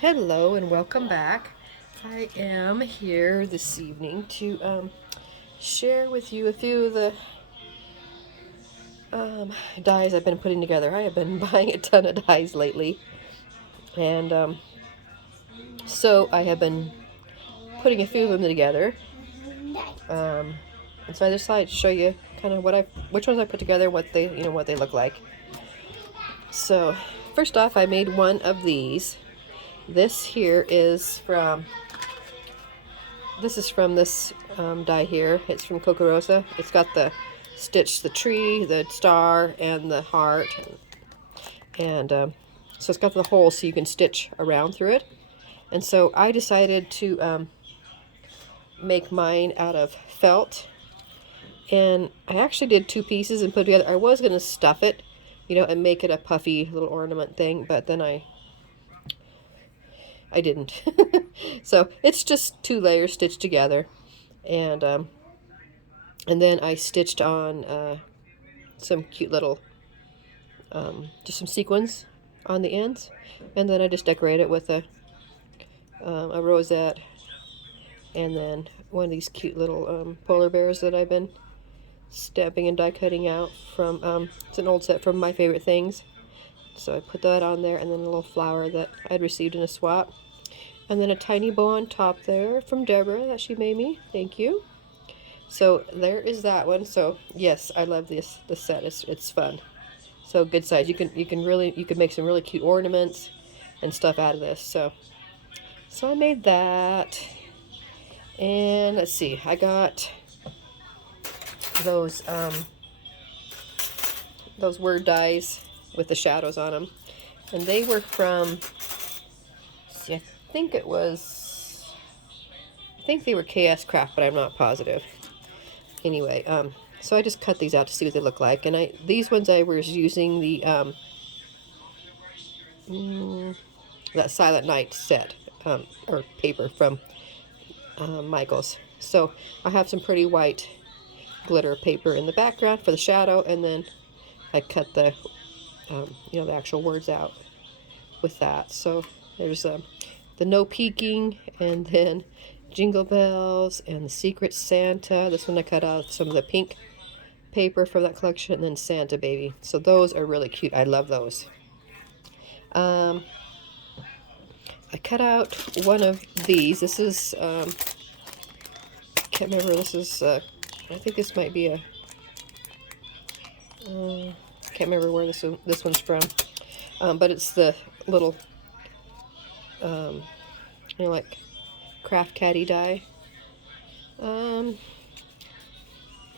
Hello and welcome back. I am here this evening to share with you a few of the dies I've been putting together. I have been buying a ton of dies lately, and so I have been putting a few of them together. Um, and so I decided to show you kind of which ones I put together, what they look like. So first off, I made one of these. This here is from this die here. It's from Coca It's got the stitch, the tree, the star, and the heart, and so it's got the hole so you can stitch around through it. And so I decided to make mine out of felt, and I actually did two pieces and put it together. I was going to stuff it, and make it a puffy little ornament thing, but then I didn't. So it's just two layers stitched together, and then I stitched on some cute little, just some sequins on the ends, and then I just decorate it with a rosette, and then one of these cute little polar bears that I've been stamping and die cutting out from, it's an old set from My Favorite Things. So I put that on there, and then a little flower that I'd received in a swap. And then a tiny bow on top there from Deborah that she made me. Thank you. So there is that one. So yes, I love this set. It's fun. So good size. You can make some really cute ornaments and stuff out of this. So I made that. And let's see. I got those word dies with the shadows on them, and they were from, see, I think they were KS Craft, but I'm not positive. Anyway, so I just cut these out to see what they look like, and these ones I was using the that Silent Night set, or paper from Michaels. So I have some pretty white glitter paper in the background for the shadow, and then I cut the the actual words out with that. So there's the no peeking, and then Jingle Bells, and the Secret Santa. This one I cut out some of the pink paper from that collection, and then Santa Baby. So those are really cute. I love those. I cut out one of these. This is can't remember. This is I think this might be a can't remember where this one's from, but it's the little like craft caddy die.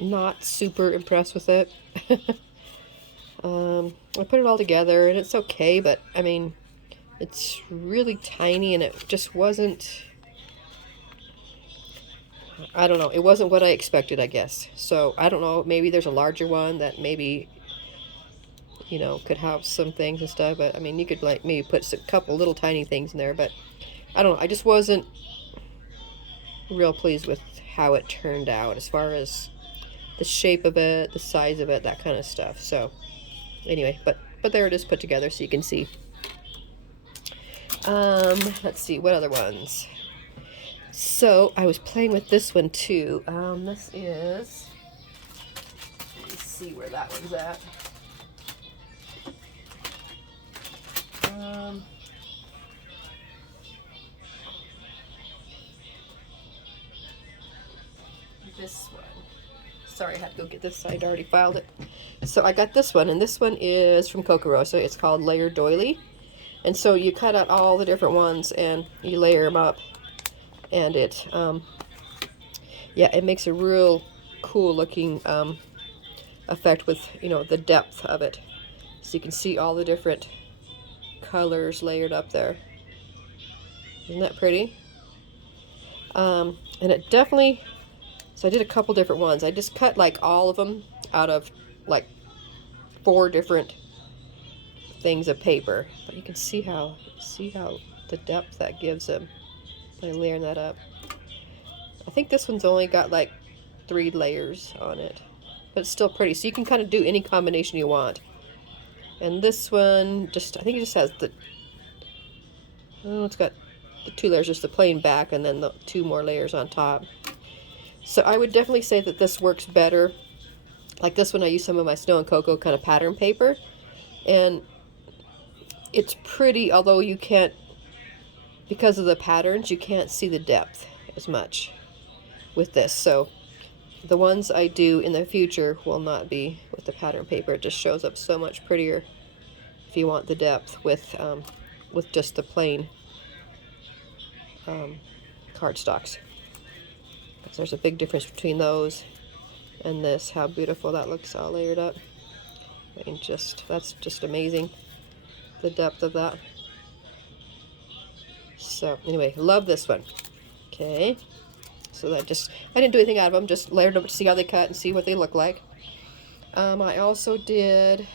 Not super impressed with it. I put it all together and it's okay, but I mean, it's really tiny and it just wasn't, I don't know, it wasn't what I expected, I guess. So I don't know, maybe there's a larger one that maybe could have some things and stuff, but I mean, you could like maybe put a couple little tiny things in there, but I don't know, I just wasn't real pleased with how it turned out as far as the shape of it, the size of it, that kind of stuff. So anyway, but there it is put together so you can see. Let's see, what other ones? So I was playing with this one too. This is, let's see where that one's at. This one. Sorry, I had to go get this. I'd already filed it. So I got this one, and this one is from Coca Rosa. It's called Layer Doily. And so you cut out all the different ones and you layer them up, and it makes a real cool looking effect with the depth of it. So you can see all the different colors layered up there. Isn't that pretty? And it definitely, so I did a couple different ones. I just cut like all of them out of like 4 different things of paper, but you can see how the depth that gives them by layering that up. I think this one's only got like 3 layers on it, but it's still pretty, so you can kind of do any combination you want. And this one I think it just has Oh, it's got the 2 layers, just the plain back, and then the 2 more layers on top. So I would definitely say that this works better. Like this one, I use some of my Snow and Cocoa kind of pattern paper, and it's pretty, although you can't, because of the patterns, you can't see the depth as much with this. So the ones I do in the future will not be with the pattern paper. It just shows up so much prettier if you want the depth with just the plain cardstocks. Because there's a big difference between those and this. How beautiful that looks all layered up. I mean, that's just amazing, the depth of that. So anyway, love this one. Okay, so I didn't do anything out of them, just layered them to see how they cut and see what they look like. I also did,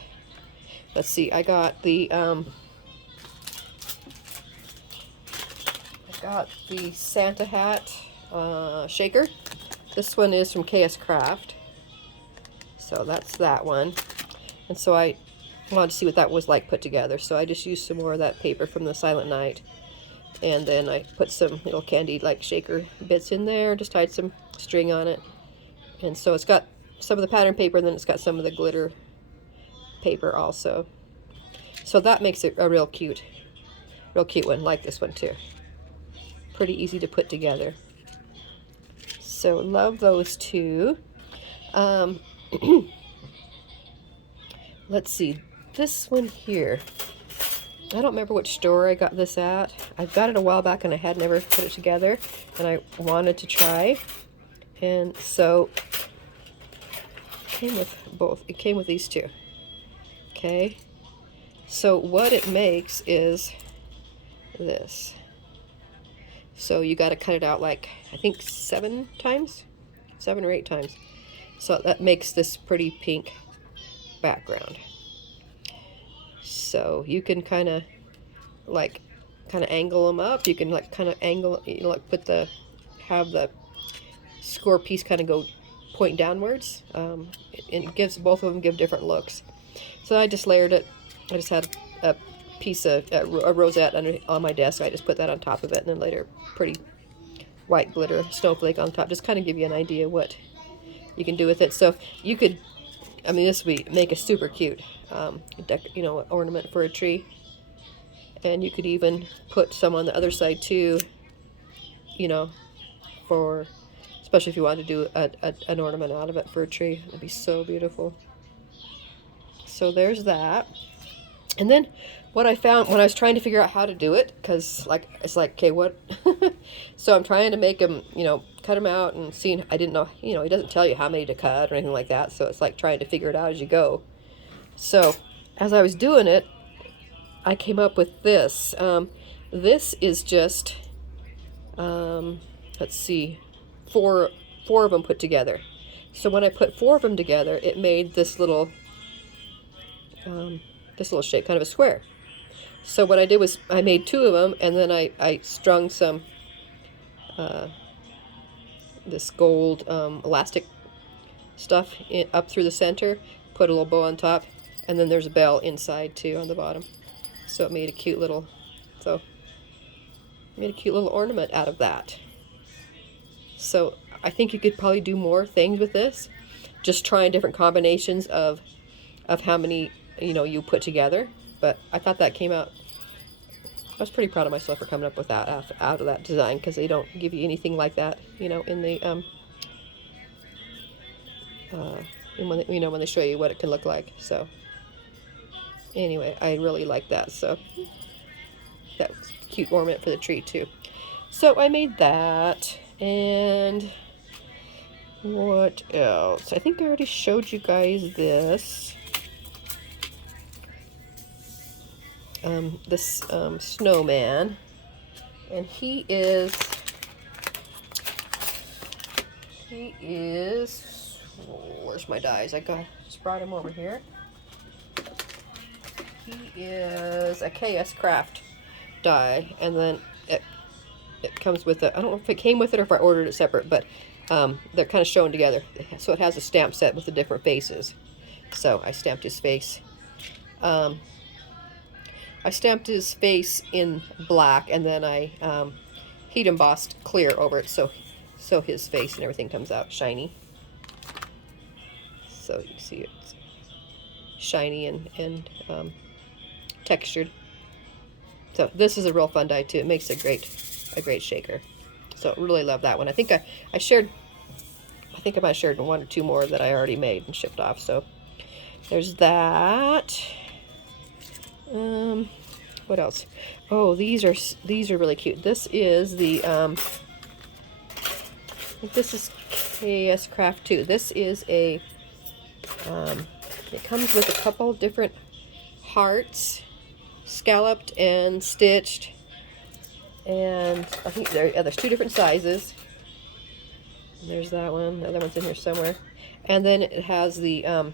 let's see, I got the Santa hat shaker. This one is from KS Craft, so that's that one. And so I wanted to see what that was like put together, so I just used some more of that paper from the Silent Night, and then I put some little candy like shaker bits in there, just tied some string on it. And so it's got some of the pattern paper, and then it's got some of the glitter paper also. So that makes it a real cute one, like this one too. Pretty easy to put together. So love those two. Let's see, this one here, I don't remember which store I got this at. I got it a while back and I had never put it together, and I wanted to try. And so it came with both. It came with these two. Okay. So what it makes is this. So you got to cut it out like, I think 7 or 8 times. So that makes this pretty pink background. So you can kind of angle them up. You can like kind of angle, you know, like have the score piece kind of go point downwards. It gives, both of them give different looks. So I just layered it. I just had a piece of a rosette on my desk. I just put that on top of it, and then later pretty white glitter snowflake on top. Just kind of give you an idea what you can do with it. So you could, I mean, this would make a super cute ornament for a tree. And you could even put some on the other side too, you know, for, especially if you wanted to do an ornament out of it for a tree. It'd be so beautiful. So there's that. And then what I found when I was trying to figure out how to do it, because it's like, okay, what? So I'm trying to make them, you know, cut them out and seeing, I didn't know, you know, he doesn't tell you how many to cut or anything like that. So it's like trying to figure it out as you go. So as I was doing it, I came up with this. This is just, let's see, four of them put together. So when I put 4 of them together, it made this little shape, kind of a square. So what I did was I made 2 of them, and then I strung some this gold elastic stuff up through the center, put a little bow on top, and then there's a bell inside too on the bottom. So it made a cute little, ornament out of that. So I think you could probably do more things with this, just trying different combinations of how many, you know, you put together. But I thought that came out, I was pretty proud of myself for coming up with that out of that design, because they don't give you anything like that, you know, in the when they show you what it can look like. So anyway, I really like that. So that was a cute ornament for the tree too. So I made that. And what else? I think I already showed you guys this. This snowman, and he is, where's my dies? Just brought him over here. He is a KS Craft die, and then it comes with I don't know if it came with it or if I ordered it separate, but they're kind of shown together. So it has a stamp set with the different faces. So I stamped his face. I stamped his face in black, and then I heat embossed clear over it, so his face and everything comes out shiny. So you see it's shiny and textured. So this is a real fun die too. It makes a great shaker. So really love that one. I think I might have shared one or two more that I already made and shipped off. So there's that. What else? Oh, these are really cute. This is the I think this is KS Craft 2. This is a it comes with a couple different hearts, scalloped and stitched, and I think there's two different sizes. There's that one. The other one's in here somewhere. And then it has the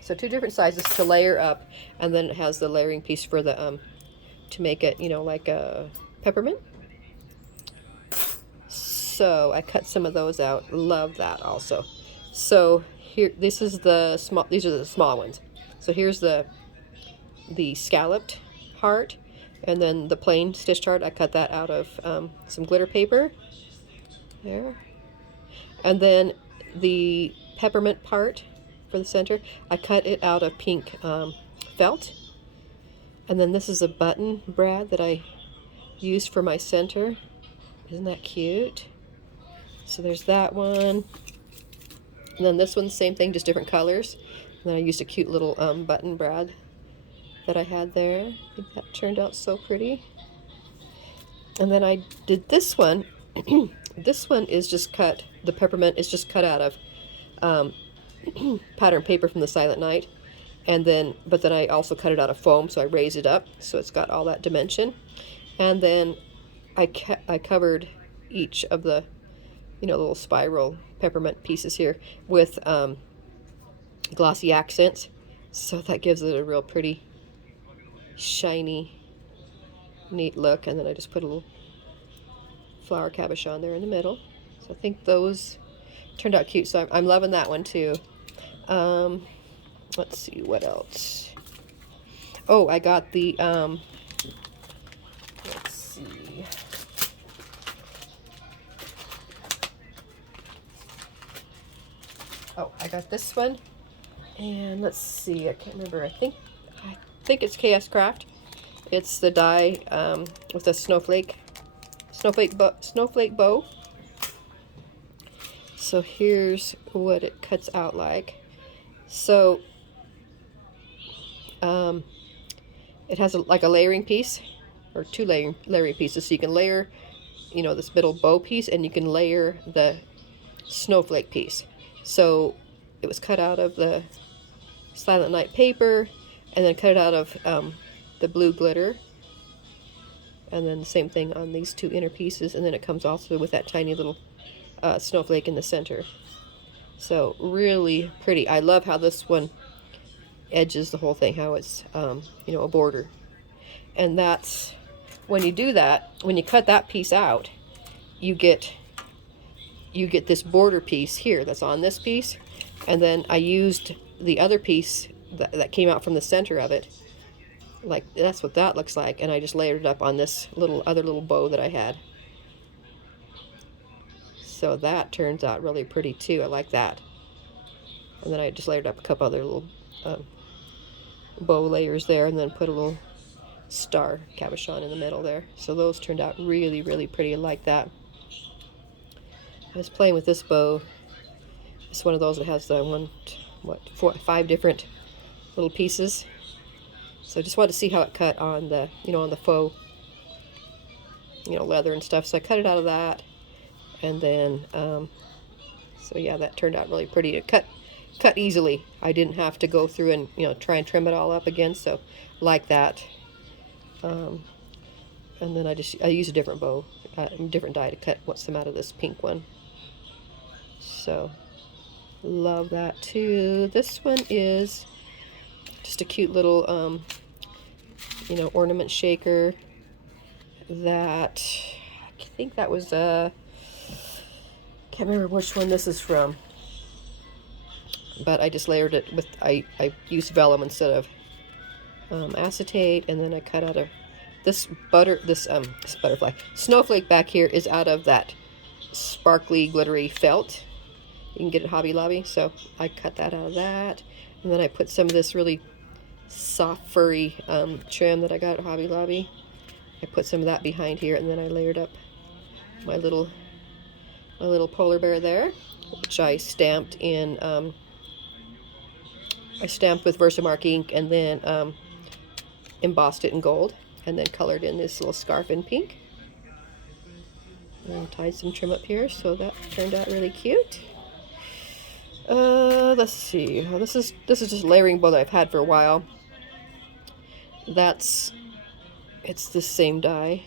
so two different sizes to layer up, and then it has the layering piece for the to make it, you know, like a peppermint. So I cut some of those out. Love that also. So here, this is the small. These are the small ones. So here's the scalloped heart, and then the plain stitched heart. I cut that out of some glitter paper. There. And then the peppermint part for the center, I cut it out of pink felt. And then this is a button brad that I used for my center. Isn't that cute? So there's that one. And then this one, same thing, just different colors. And then I used a cute little button brad that I had there. I think that turned out so pretty. And then I did this one. This one is just cut, the peppermint is just cut out of pattern paper from the Silent Night. And then, but then I also cut it out of foam, so I raised it up, so it's got all that dimension. And then I covered each of the, you know, little spiral peppermint pieces here with glossy accents. So that gives it a real pretty, shiny, neat look. And then I just put a little flower cabochon there in the middle. So I think those turned out cute. So I'm loving that one too. Let's see what else. Oh, I got the let's see. Oh, I got this one, and let's see. I can't remember. I think it's KS Craft. It's the die with a snowflake bow. So here's what it cuts out like. So it has like a layering piece, or two layering pieces. So you can layer, you know, this middle bow piece, and you can layer the snowflake piece. So it was cut out of the Silent Night paper, and then cut it out of the blue glitter. And then the same thing on these two inner pieces, and then it comes also with that tiny little snowflake in the center. So really pretty. I love how this one edges the whole thing, how it's you know, a border. And that's when you do that, when you cut that piece out, you get this border piece here that's on this piece. And then I used the other piece that came out from the center of it, like that's what that looks like, and I just layered it up on this other little bow that I had. So that turns out really pretty too. I like that. And then I just layered up a couple other little bow layers there, and then put a little star cabochon in the middle there. So those turned out really, really pretty. I like that. I was playing with this bow. It's one of those that has the 5 different little pieces. So I just wanted to see how it cut on the, you know, on the faux, you know, leather and stuff. So I cut it out of that, and then so yeah, that turned out really pretty. It cut easily. I didn't have to go through and, you know, try and trim it all up again. So like that. And then I used a different bow, different die to cut some out of this pink one. So love that too. This one is just a cute little you know, ornament shaker that I think that was can't remember which one this is from, but I just layered it with I used vellum instead of acetate, and then I cut out of this butterfly. Snowflake back here is out of that sparkly, glittery felt. You can get it at Hobby Lobby, so I cut that out of that. And then I put some of this really soft, furry trim that I got at Hobby Lobby. I put some of that behind here, and then I layered up my little polar bear there, which I stamped in, I stamped with Versamark ink, and then embossed it in gold, and then colored in this little scarf in pink. And tied some trim up here, so that turned out really cute. Let's see. This is just layering bow that I've had for a while. It's the same die.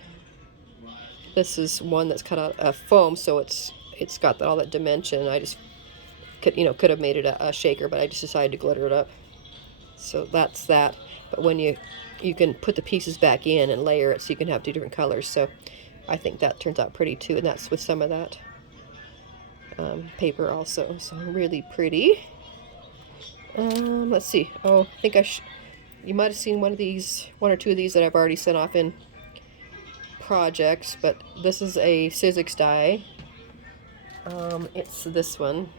This is one that's cut out of foam, so it's got all that dimension. I just could have made it a shaker, but I just decided to glitter it up. So that's that. But when you can put the pieces back in and layer it, so you can have 2 different colors. So I think that turns out pretty too, and that's with some of that paper also. So really pretty. Let's see. Oh, I think you might have seen one or two of these that I've already sent off in projects, but this is a Sizzix die. It's this one,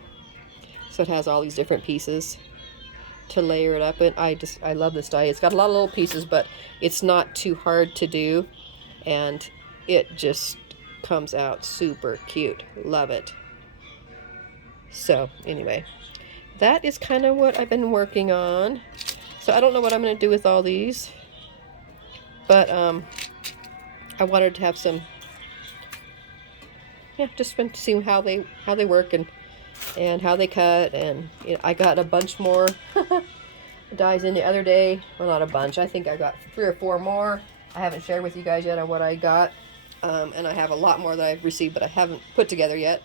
so it has all these different pieces to layer it up, and I love this die. It's got a lot of little pieces, but it's not too hard to do, and it just comes out super cute. Love it. So anyway, that is kind of what I've been working on. So I don't know what I'm going to do with all these, but I wanted to have some, just to see how they work and how they cut. And I got a bunch more dies in the other day. Well, not a bunch. I think I got 3 or 4 more. I haven't shared with you guys yet on what I got, and I have a lot more that I've received, but I haven't put together yet,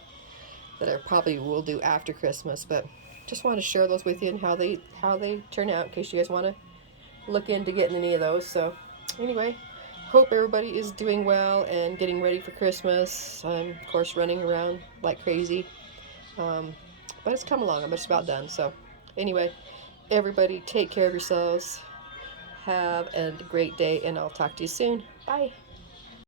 that I probably will do after Christmas. But just want to share those with you and how they turn out, in case you guys want to look into getting any of those. So anyway, hope everybody is doing well and getting ready for Christmas. I'm of course running around like crazy, but it's come along. I'm just about done. So anyway, everybody take care of yourselves. Have a great day, and I'll talk to you soon. Bye.